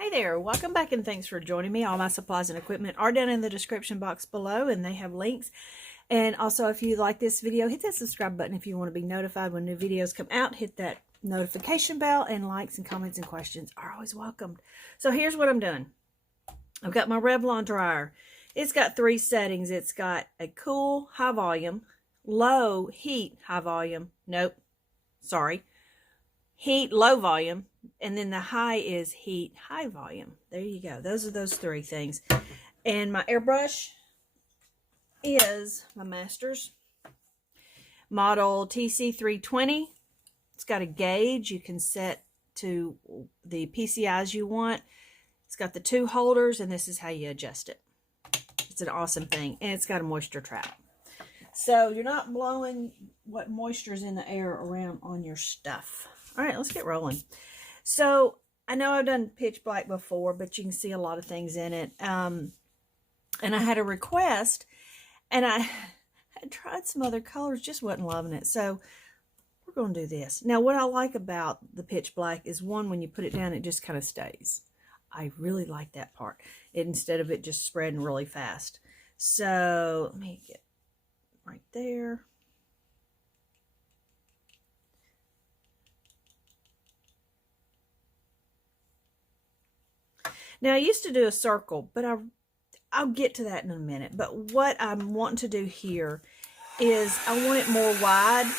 Hey there, welcome back and thanks for joining me. All my supplies and equipment are down in the description box below and they have links. And also, if you like this video, hit that subscribe button if you want to be notified when new videos come out. Hit that notification bell, and likes and comments and questions are always welcomed. So here's what I'm doing. I've got my Revlon dryer. It's got three settings. It's got a cool, high volume, low heat, high volume. Nope, sorry. Heat, low volume, and then the high is heat, high volume. There you go. Those are those three things. And my airbrush is my Masters model TC320. It's got a gauge. You can set to the PCIs you want. It's got the two holders, and this is how you adjust it. It's an awesome thing, and it's got a moisture trap. So you're not blowing what moisture is in the air around on your stuff. All right, let's get rolling. So I know I've done pitch black before, but you can see a lot of things in it. And I had a request, and I had tried some other colors, just wasn't loving it. So we're going to do this. Now, what I like about the pitch black is, one, when you put it down, it just kind of stays. I really like that part, instead of it just spreading really fast. So let me get right there. Now, I used to do a circle, but I'll get to that in a minute. But what I'm wanting to do here is I want it more wide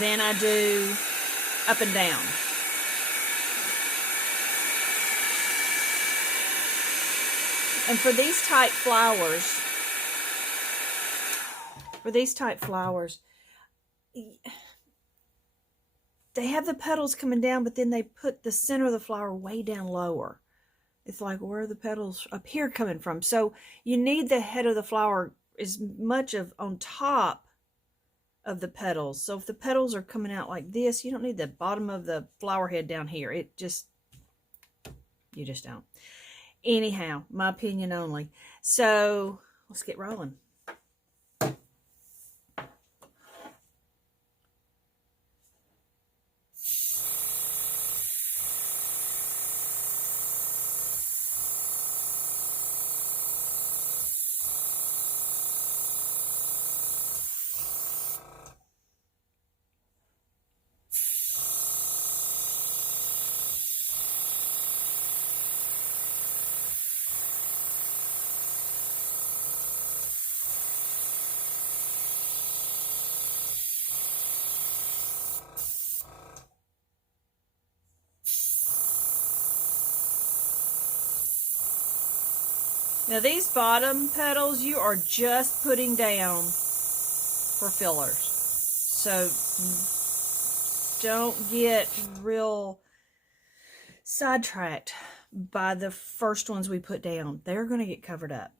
than I do up and down. And for these type flowers, they have the petals coming down, but then they put the center of the flower way down lower. It's like, where are the petals up here coming from? So you need the head of the flower as much of on top of the petals. So if the petals are coming out like this, you don't need the bottom of the flower head down here. You just don't. Anyhow, my opinion only. So let's get rolling. Now, these bottom petals you are just putting down for fillers. So don't get real sidetracked by the first ones we put down. They're going to get covered up.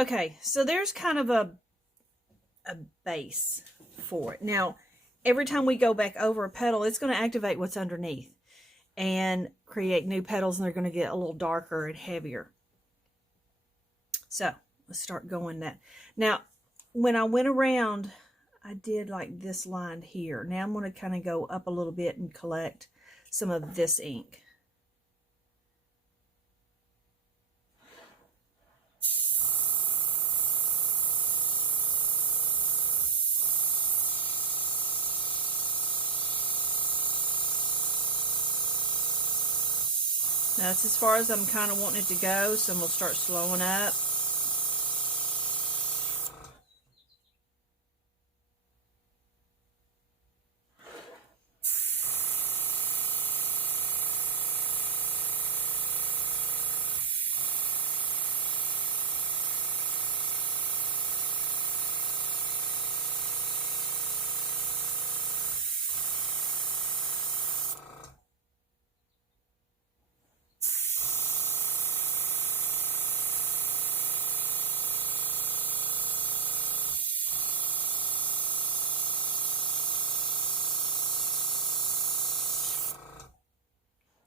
Okay, so there's kind of a base for it. Now, every time we go back over a petal, it's going to activate what's underneath and create new petals, and they're going to get a little darker and heavier. So let's start going that. Now, when I went around, I did like this line here. Now I'm going to kind of go up a little bit and collect some of this ink. Now that's as far as I'm kind of wanting it to go, so I'm going to start slowing up.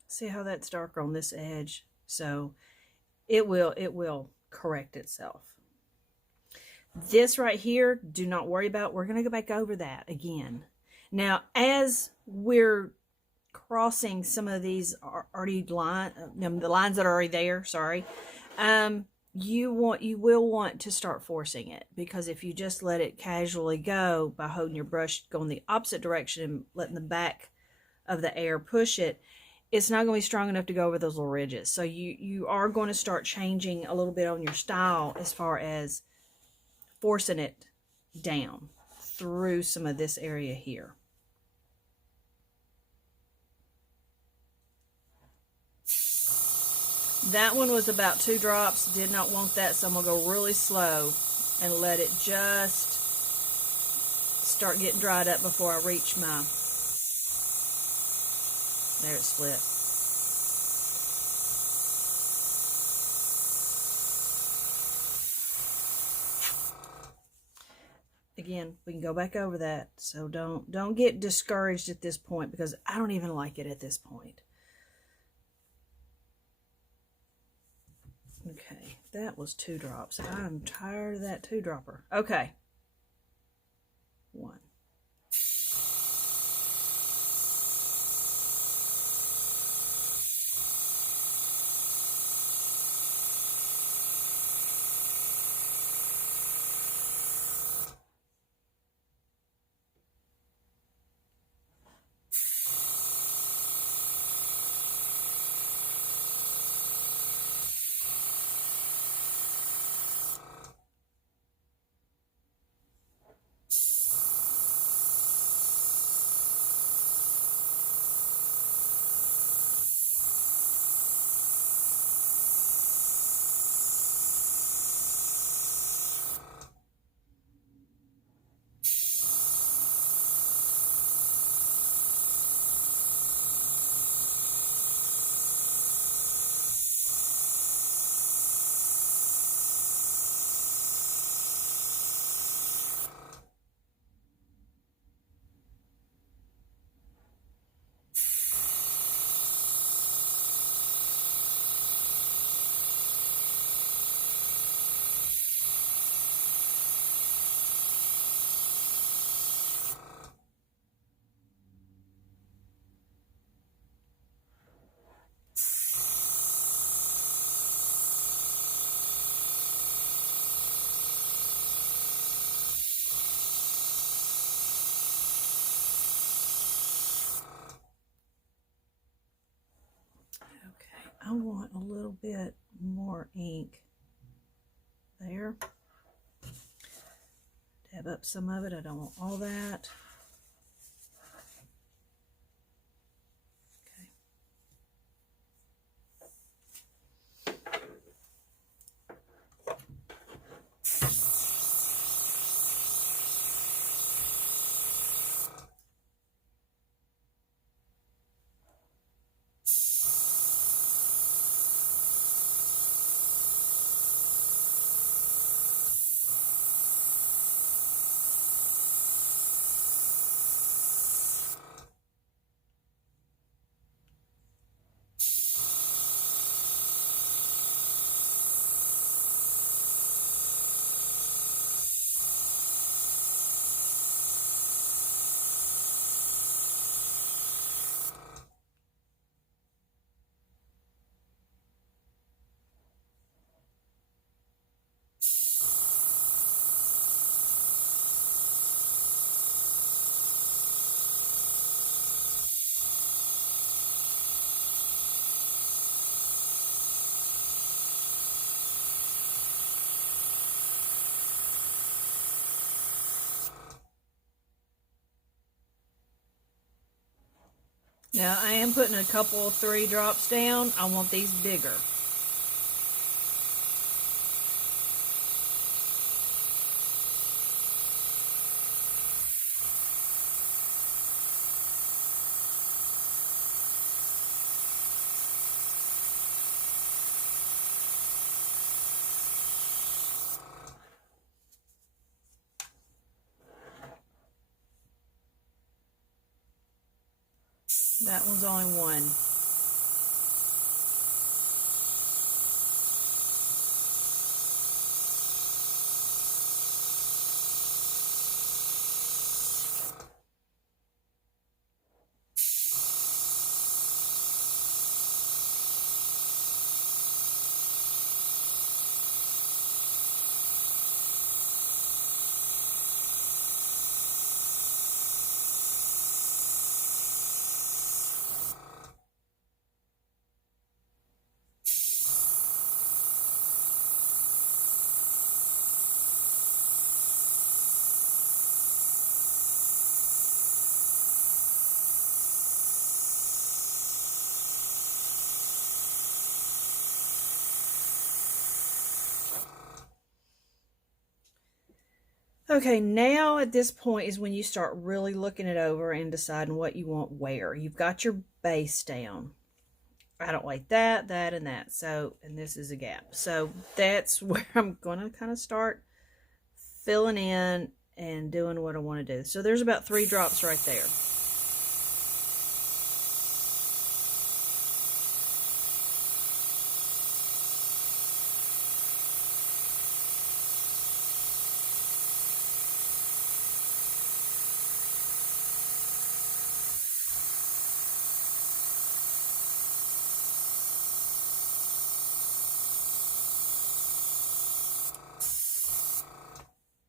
See how that's darker on this edge? So it will correct itself. This right here, do not worry about. We're going to go back over that again. Now, as we're crossing some of these already the lines that are already there, sorry, you will want to start forcing it, because if you just let it casually go by holding your brush going the opposite direction and letting the back of the air push it, it's not going to be strong enough to go over those little ridges. So you are going to start changing a little bit on your style as far as forcing it down through some of this area here. That one was about 2 drops. Did not want that, so I'm going to go really slow and let it just start getting dried up before I reach my... There, it split. Again, we can go back over that, so don't get discouraged at this point, because I don't even like it at this point. Okay, that was 2 drops. I'm tired of that 2-dropper. Okay. 1. I want a little bit more ink there. Dab up some of it. I don't want all that. Now I am putting a couple, 3 drops down. I want these bigger. That one's only 1. Okay, now at this point is when you start really looking it over and deciding what you want where. You've got your base down. I don't like that, that, and that. So, and this is a gap. So that's where I'm going to kind of start filling in and doing what I want to do. So there's about 3 drops right there.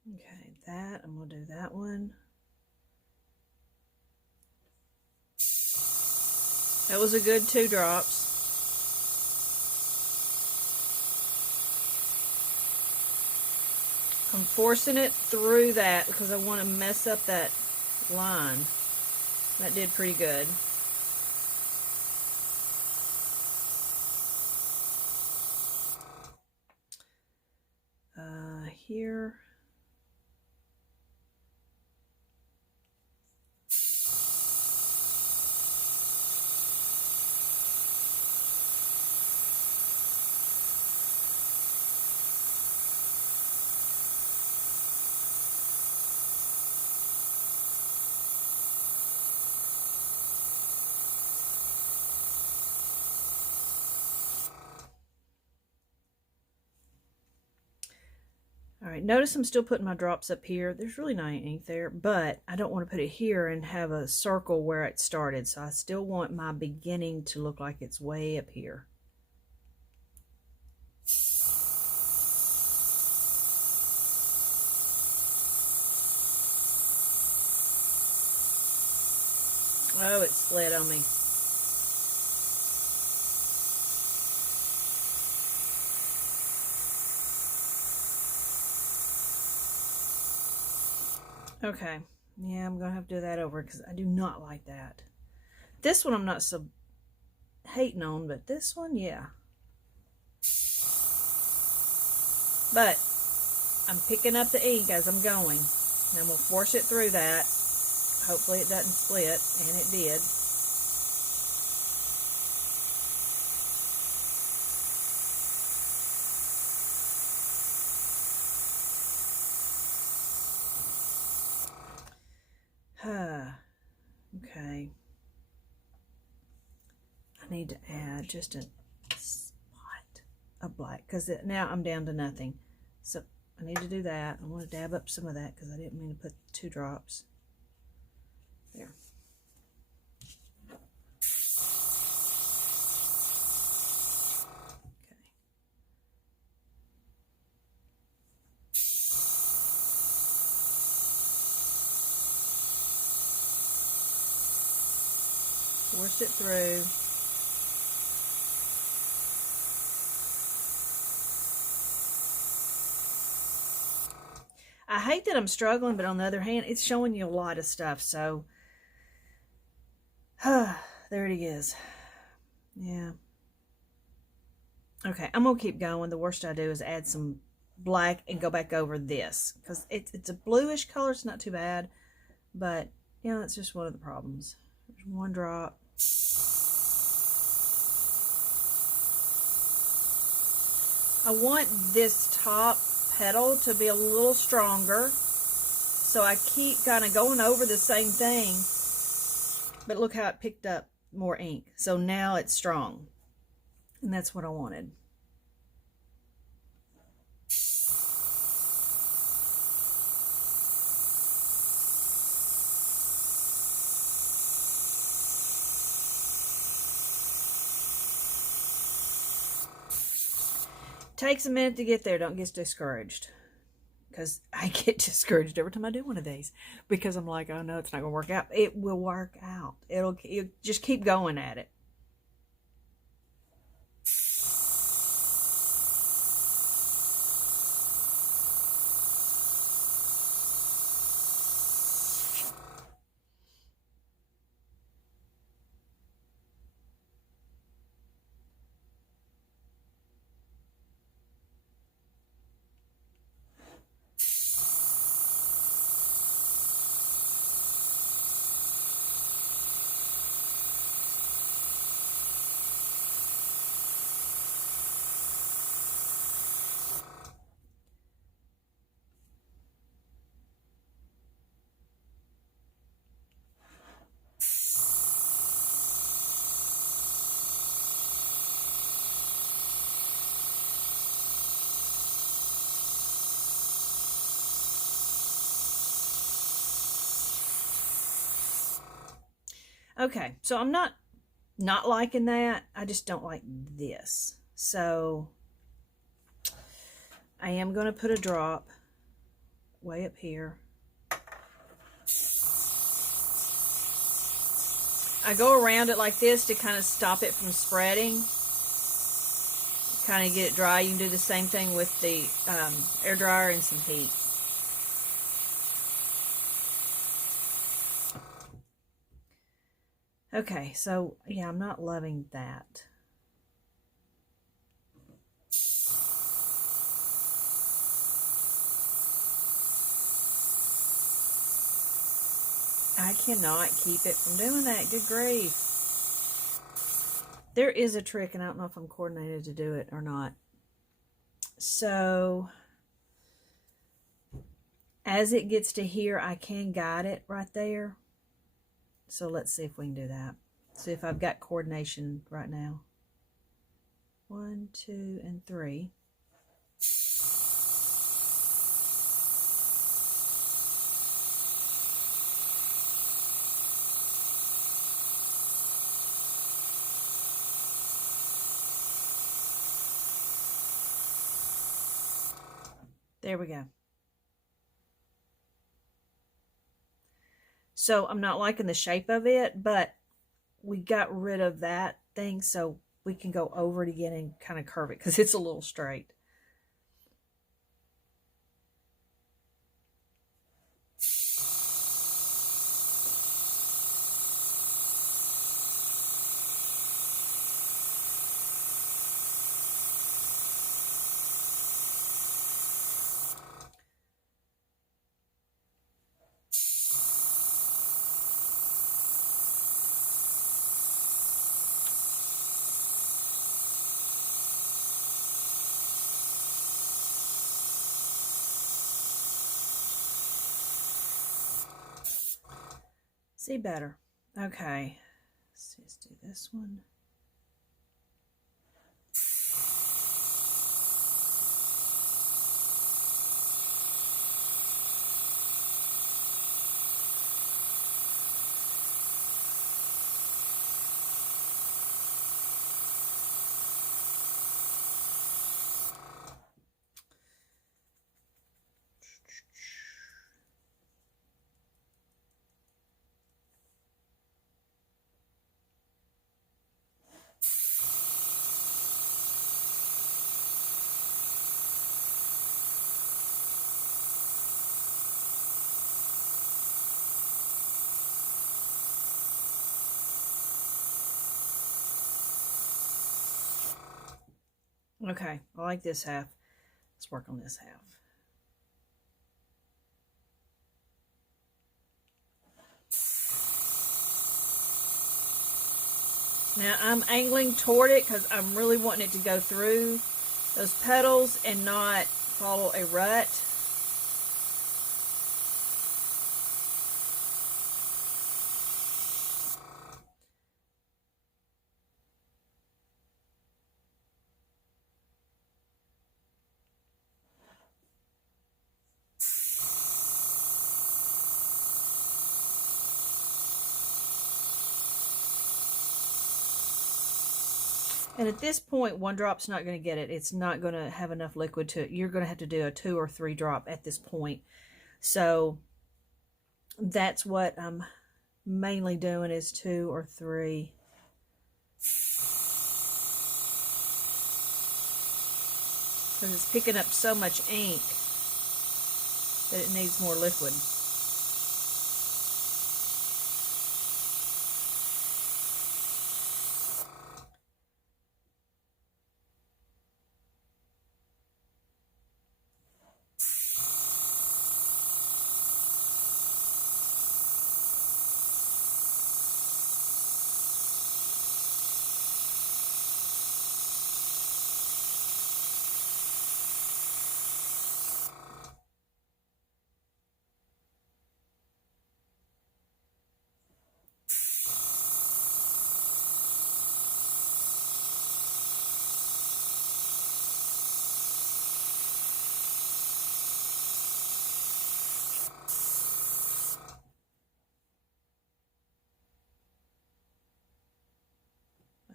Okay, that, I'm going to do that one. That was a good 2 drops. I'm forcing it through that because I want to mess up that line. That did pretty good. Here. All right, notice I'm still putting my drops up here. There's really not any ink there, but I don't want to put it here and have a circle where it started. So I still want my beginning to look like it's way up here. Oh, it slid on me. Okay, yeah, I'm gonna have to do that over because I do not like that. This one I'm not so hating on, but this one, yeah. But I'm picking up the ink as I'm going. And I'm gonna force it through that. Hopefully it doesn't split, and it did. Okay. I need to add just a spot of black because now I'm down to nothing. So I need to do that. I want to dab up some of that because I didn't mean to put 2 drops. There. Okay. Force it through. I hate that I'm struggling, but on the other hand, it's showing you a lot of stuff. So that There it is. Yeah. Okay, I'm going to keep going. The worst I do is add some black and go back over this. Because it's a bluish color. It's not too bad. But, you know, that's just one of the problems. There's one drop. I want this top petal to be a little stronger. So I keep kind of going over the same thing. But look how it picked up more ink. So now it's strong. And that's what I wanted. Takes a minute to get there. Don't get discouraged. Because I get discouraged every time I do one of these. Because I'm like, oh no, it's not going to work out. It will work out. It'll just keep going at it. Okay, so I'm not liking that. I just don't like this. So I am going to put a drop way up here. I go around it like this to kind of stop it from spreading. Kind of get it dry. You can do the same thing with the air dryer and some heat. Okay, so yeah, I'm not loving that. I cannot keep it from doing that. Good grief. There is a trick, and I don't know if I'm coordinated to do it or not. So as it gets to here, I can guide it right there. So let's see if we can do that. See if I've got coordination right now. 1, 2, and 3. There we go. So I'm not liking the shape of it, but we got rid of that thing, so we can go over it again and kind of curve it because it's a little straight. See better. Okay. Let's just do this one. Okay, I like this half. Let's work on this half. Now I'm angling toward it because I'm really wanting it to go through those petals and not follow a rut. And at this point, one drop's not going to get it. It's not going to have enough liquid to it. You're going to have to do a 2 or 3 drop at this point. So that's what I'm mainly doing, is 2 or 3. Because it's picking up so much ink that it needs more liquid.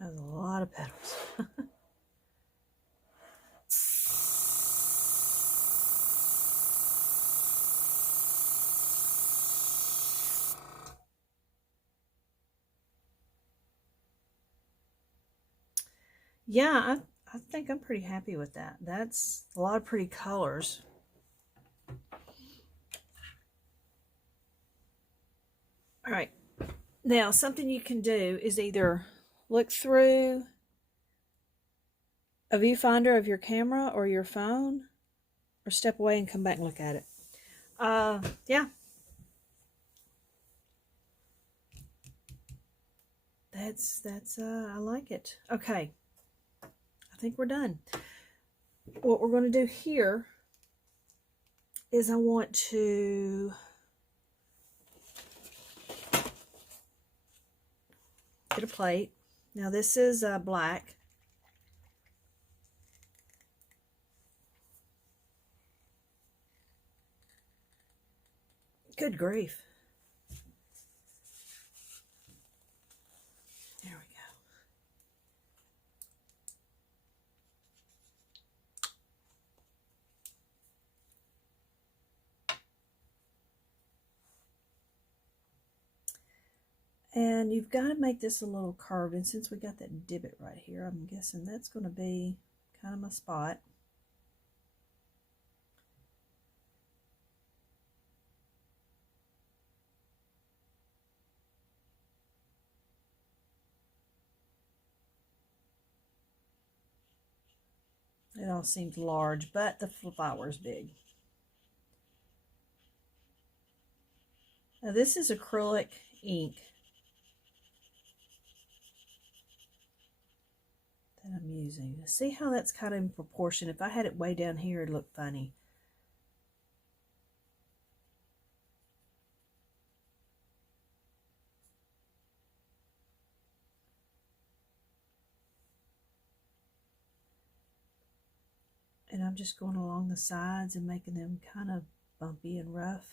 That's a lot of petals. Yeah, I think I'm pretty happy with that. That's a lot of pretty colors. All right. Now, something you can do is either look through a viewfinder of your camera or your phone, or step away and come back and look at it. Yeah. I like it. Okay. I think we're done. What we're going to do here is I want to get a plate. Now this is black. Good grief. There we go. And you've got to make this a little curved, and since we got that divot right here, I'm guessing that's going to be kind of my spot. It all seems large, but the flower is big. Now this is acrylic ink that I'm using. See how that's kind of in proportion. If I had it way down here, it'd look funny. And I'm just going along the sides and making them kind of bumpy and rough.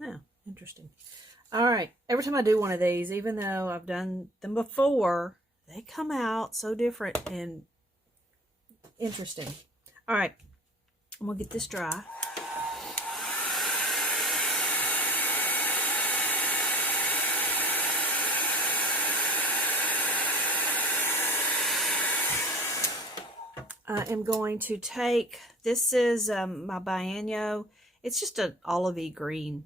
Oh, interesting. All right, every time I do one of these, even though I've done them before, they come out so different and interesting. All right, I'm gonna get this dry. I am going to take, this is my biennial. It's just an olivey green.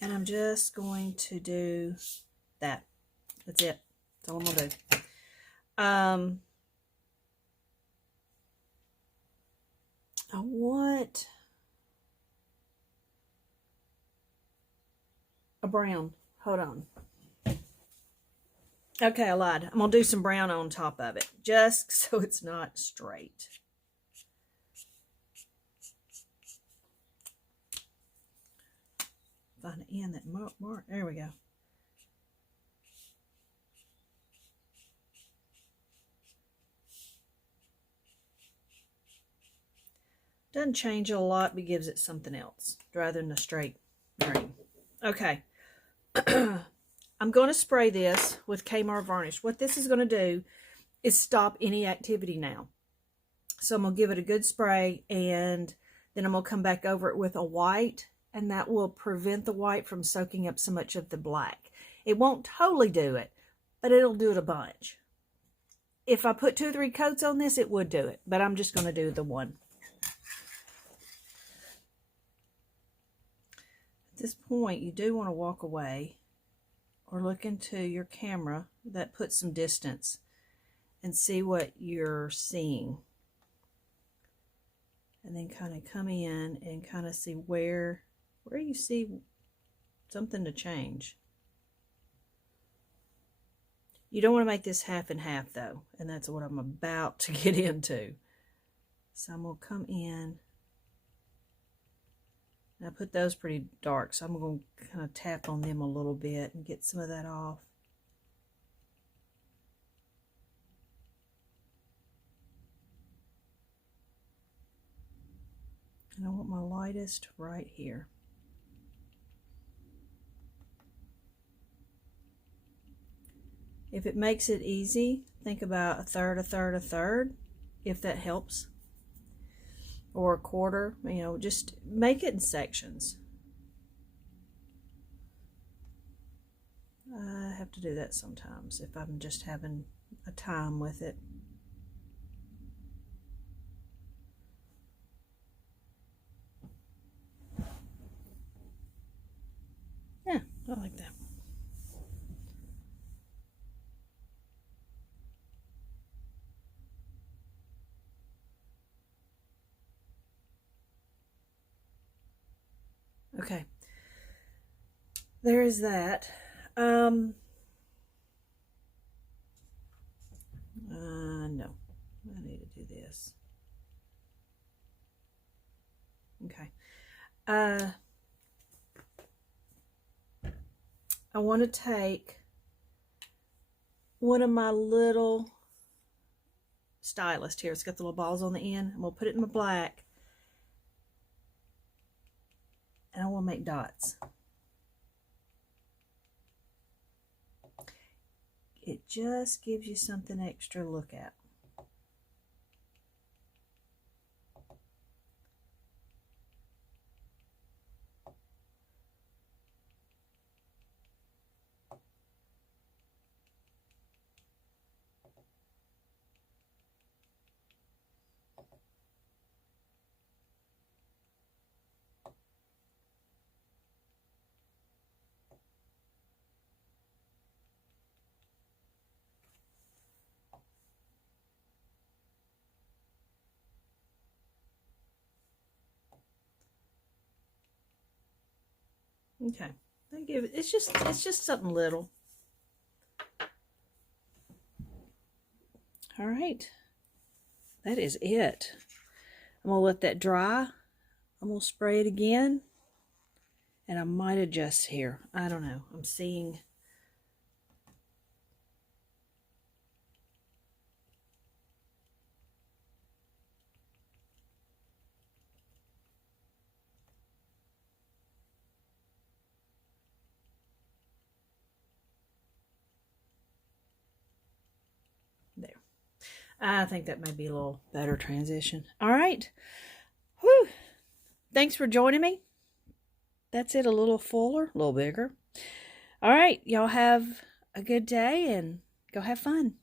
And I'm just going to do that. That's it. That's all I'm going to do. I want a brown. Hold on. Okay, I lied. I'm going to do some brown on top of it, just so it's not straight. Find the end that mark. There we go. Doesn't change it a lot, but gives it something else rather than a straight green. Okay. I'm going to spray this with Kmart varnish. What this is going to do is stop any activity now. So I'm going to give it a good spray, and then I'm going to come back over it with a white, and that will prevent the white from soaking up so much of the black. It won't totally do it, but it'll do it a bunch. If I put 2 or 3 coats on this, it would do it, but I'm just going to do the one. At this point, you do want to walk away or look into your camera that puts some distance and see what you're seeing. And then kind of come in and kind of see where you see something to change. You don't want to make this half and half though, and that's what I'm about to get into. So I'm going to come in. I put those pretty dark, so I'm going to kind of tap on them a little bit and get some of that off. And I want my lightest right here. If it makes it easy, think about a third, a third, a third, if that helps. Or a quarter, you know, just make it in sections. I have to do that sometimes if I'm just having a time with it. Yeah, I like that. Okay, there is that. No, I need to do this. Okay. I want to take one of my little stylus here. It's got the little balls on the end. I'm going to put it in my black. And I want to make dots. It just gives you something extra to look at. Okay, I give it. It's just something little. All right, that is it. I'm gonna let that dry. I'm gonna spray it again, and I might adjust here. I don't know. I'm seeing. There. I think that may be a little better transition. All right. Whew. Thanks for joining me. That's it, a little fuller, a little bigger. All right, y'all have a good day and go have fun.